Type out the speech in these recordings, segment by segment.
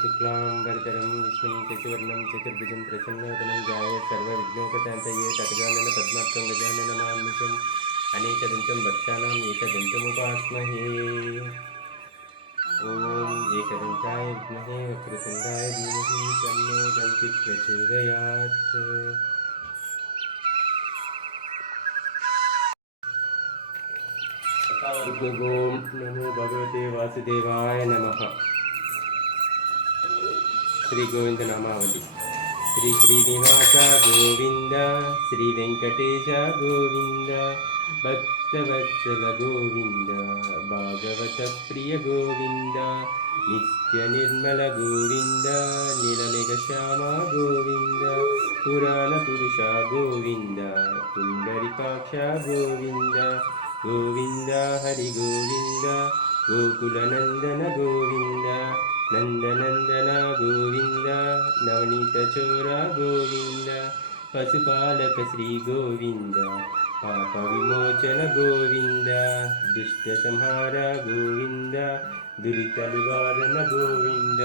शुक्लांबरधरं विष्णुं शशिवर्णं चतुर्भुजं प्रसन्नवदनं ध्यायेत् सर्वविघ्नोपशान्तये तद्गानन पद्मार्कं गजाननमानिशम् अनेकदन्तं भक्तानाम् एकदन्तमुपास्महे। ॐ एकदन्ताय विद्महे वक्रतुण्डाय धीमहि तन्नो दन्तिः प्रचोदयात्। ॐ नमो भगवते वासुदेवाय नमः। श्री गोविंद नामावली। श्री श्रीनिवास गोविंद, श्री वेंकटेश गोविंद, भक्तवत्सल गोविंद, भागवत प्रिय गोविंद, नित्य निर्मल गोविंद, नीलमेघ श्याम गोविंद, पुराण पुरुष गोविंद, पुंडरीकाक्ष गोविंद, गोविंद हरि गोविंद, गोकुलनंदन गोविंद, नंदनंदन गोविंद, नवनीत चोर गोविंद, पशुपालक श्री गोविंद, पाप विमोचन गोविंद, दुष्ट संहार गोविंद, दुरित निवारण गोविंद,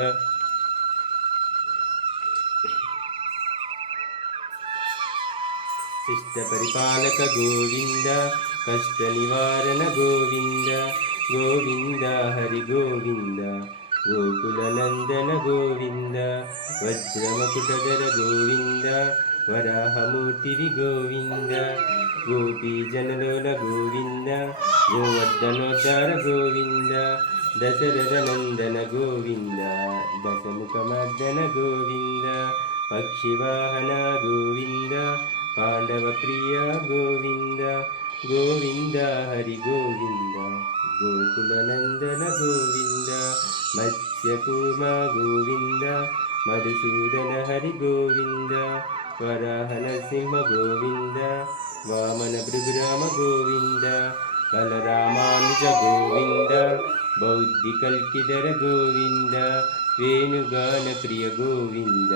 शिष्ट परिपालक गोविंद, कष्ट निवारण गोविंद, गोविंद हरि गोविंद, गोकुलनंदन गोविंद, वज्रमकुटधर गोविंद, वराहमूर्ति गोविंद, गोपीजनलोल गोविंद, गोवर्धनोद्धार गोविंद, दशरथनंदन गोविंद, दशमुखमर्दन गोविंद, पक्षिवाहन गोविंद, पांडवप्रिय गोविंद, गोविंद हरि गोविंद, गोकुलनंदन गोविंद, मत्स्यकूर्म गोविंद, मधुसूदन हरि गोविंद, वराहनसिंह गोविंद, वामन भृगुराम गोविंद, बलरामानुज गोविंद, बौद्धिकल्किधर गोविंद, वेणुगान प्रिय गोविंद,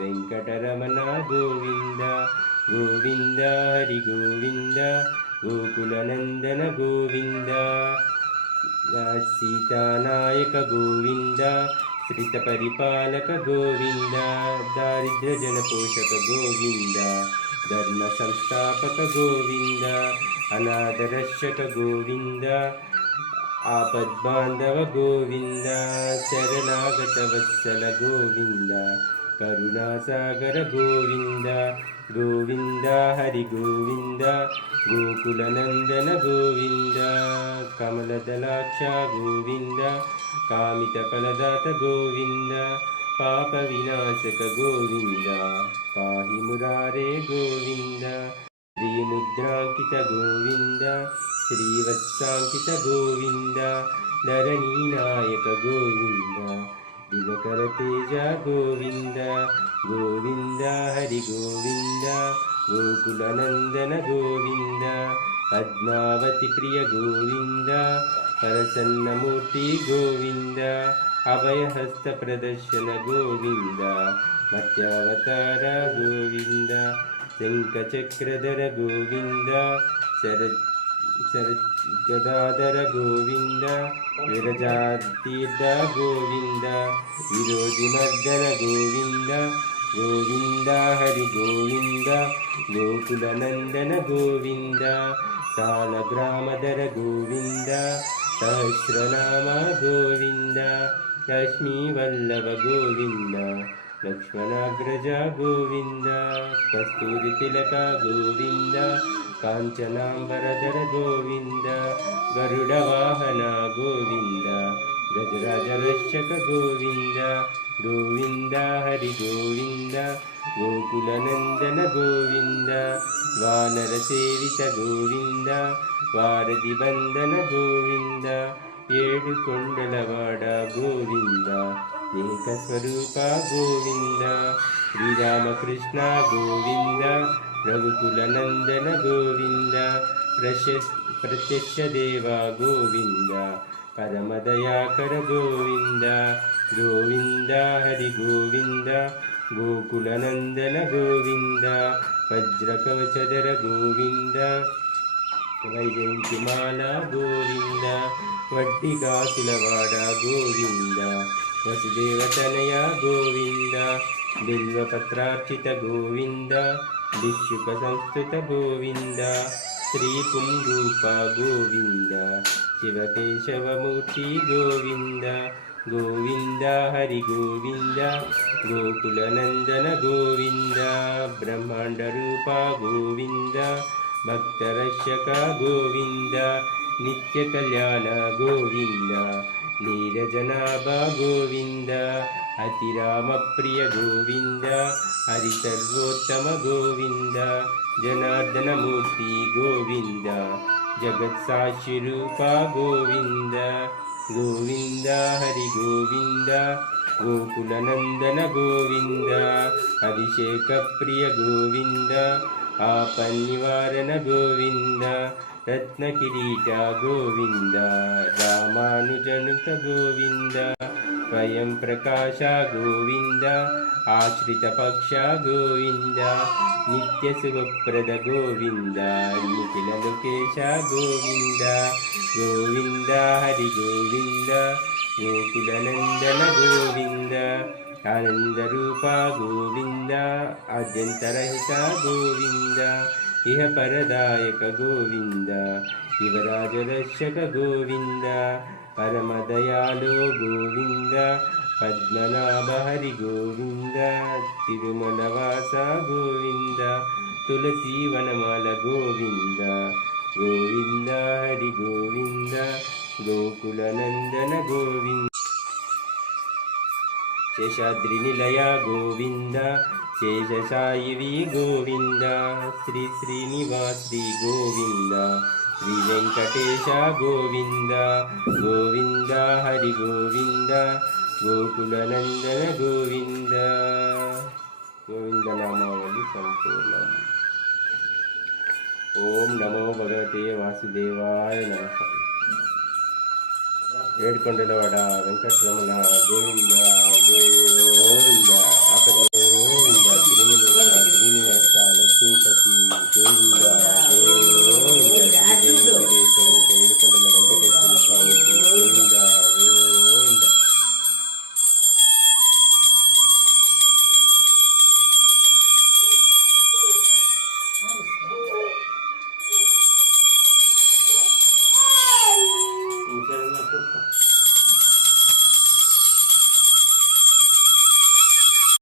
वेंकटरमण गोविंद, गोविंद हरि गोविंद, गोकुलनंदन गोविंद, सीतानायक गोविंद, श्रित परिपालक गोविंद, दारिद्र्य जनपोषक गोविंद, धर्म संस्थापक गोविंद, अनाथरक्षक गोविंद, आपद्बांधव गोविंद, शरणागत वत्सल गोविंद, करुणासागर गोविंद, गोविंद हरि गोविंद, गोकुलनंदन गोविंद, कमलदलाक्ष गोविंद, कामितफलदात गोविंद, पाप विनाशक गोविंद, पाहि मुरारे गोविंद, श्रीमुद्रांकित गोविंद, श्रीवत्सांकित गोविंद, धरणीनायक गोविंद, दिनकर तेज गोविंद, गोविंद हरि गोविंद, गोकुलनंदन गोविंद, पद्मावती प्रिय गोविंद, प्रसन्नमूर्ति गोविंद, अभयहस्त प्रदर्शन गोविंद, मत्स्यावतार गोविंद, शंखचक्रधर गोविंद, शरद्गदाधर गोविंद, विरजातीर्थ गोविंद, विरोधिमर्दन गोविंद, गोविंद हरि गोविंद, गोकुलनंदन गोविंद, सालग्रामधर गोविंद, सहस्रनाम गोविंद, लक्ष्मीवल्लभ गोविंद, लक्ष्मणाग्रज गोविंद, कस्तूरितिलक गोविंद, कांचनांबरधर गोविंद, गरुडवाहन गोविंद, गजराजरक्षक गोविंद, गोविंद हरि गोविंद, गोकुलनंदन गोविंद, वानरसेवित गोविंद, वारधिबंधन गोविंद, ఏడుకొండలవాడ గోవింద, ఏకస్వరూప గోవింద, శ్రీరామకృష్ణ గోవింద, రఘుకులనందన గోవింద, ప్రత్యక్ష దేవ గోవింద, పరమదయాకర గోవింద, గోవింద హరి గోవింద, గోకులనందన గోవింద, వజ్రకవచధర గోవింద, వైజయంతిమాల గోవింద, వడ్డిగాసులవాడ గోవింద, वसुदेवतनया गोविन्द बिल्वपत्रार्चित गोविन्द भिक्षुकसंस्तुत गोविन्द श्रीपुंरूप गोविन्द शिवकेशवमूर्ति गोविन्द गोविन्द हरि गोविन्द गोकुलनन्दन गोविन्द ब्रह्माण्डरूप गोविन्द भक्तरक्षक गोविन्द नित्यकल्याण गोविन्द नीरजनाभ गोविन्द अतिरामप्रिय गोविन्द हरिसर्वोत्तम गोविन्द जनार्दनमूर्ति गोविन्द जगत्साक्षिरूप गोविन्द गोविन्द हरि गोविन्द गोकुलनन्दन गोविन्द अभिषेकप्रिय गोविन्द आपन्निवारण गोविन्द रत्नकिरीट गोविन्द रामानुजनुत गोविन्द स्वयं प्रकाश गोविन्द आश्रितपक्ष गोविन्द नित्यशुभप्रद गोविन्द निखिललोकेश गोविन्द गोविन्द हरि गोविन्द गोकुलनन्दन गोविन्द आनन्दरूप गोविन्द आद्यन्तरहित गोविन्द इह परदायक गोविन्द युवराजरक्षक गोविन्द परमदयालो गोविन्द पद्मनाभ हरि गोविन्द तिरुमलवास गोविन्द तुलसीवनमाल गोविन्द गोविन्द हरि गोविन्द गोकुलनन्दन गोविन्द शेषाद्रिनिलय गोविन्द शेषशायिवी गोविन्द श्री श्रीनिवासी गोविन्द श्री वेङ्कटेश गोविन्द गोविन्द हरि गोविन्द गोकुलनन्दन गोविन्द गोविन्द नामावली सम्पूर्णम्। ओम नमो भगवते वासुदेवाय नमः। ఏడుకొండలవాడ వెంకటరమణ గోవింద